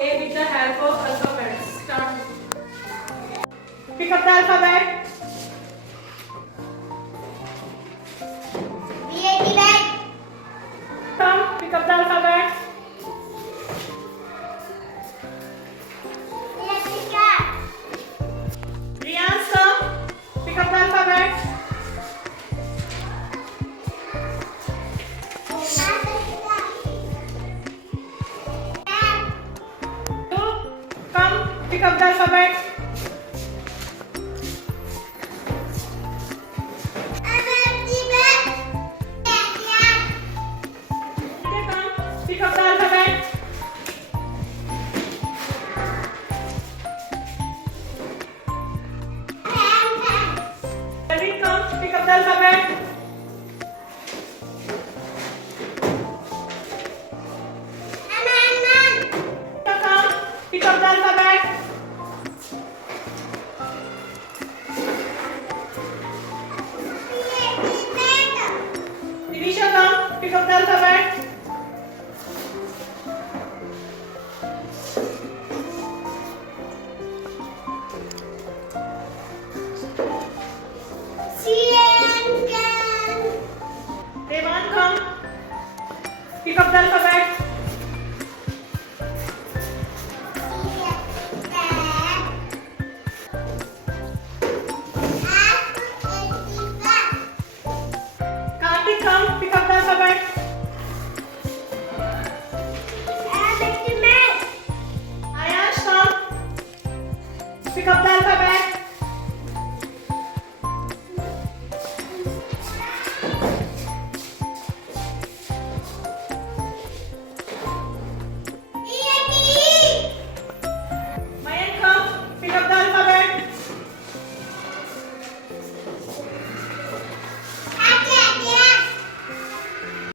A with the help of alphabets. Start. Pick up the alphabet. Come, pick up the alphabet. Riyan's come, pick up the alphabet. Come, pick up the alphabet. Pick up the alphabet. David, come, pick up the alphabet. Come, pick up the alphabet. Divisha, come, pick up the alphabet.